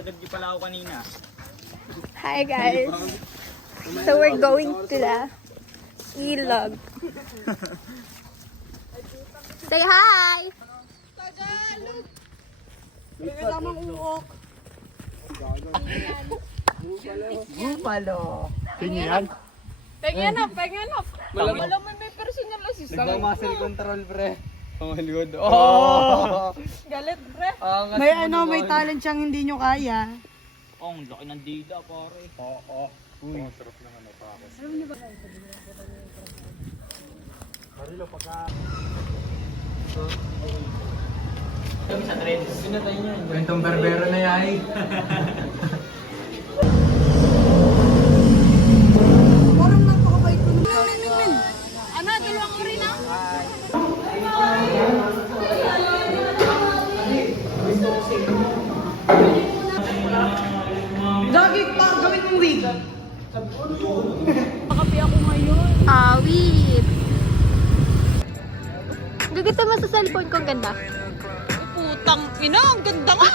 nire-review pala ako kanina. Hi guys. So we're going to the ilog. Say hi! Tagalog! May kasamang uok. Bupalo. Tingin yan? Pengen up. Malaman may personal assistant. Nagmamasel control, pre. Panghalugod. Oh! Galit, pre. May may talent siyang hindi nyo kaya. Oh, ang laki ng dita, pare. Oo. Uy. Sarap ng ano, pare. Alam niyo ba? Marilo, pagka... Sa trends. Pinatay niya. Kwentong berbero na yan. Parang napakabait ko. Min. Ano, dalawang uri na? Gagi pa, gawin mong wig. Makapi ako ngayon. Awit! Gagita mo sa cellphone ko, ang ganda. Putang ina, ang ganda nga.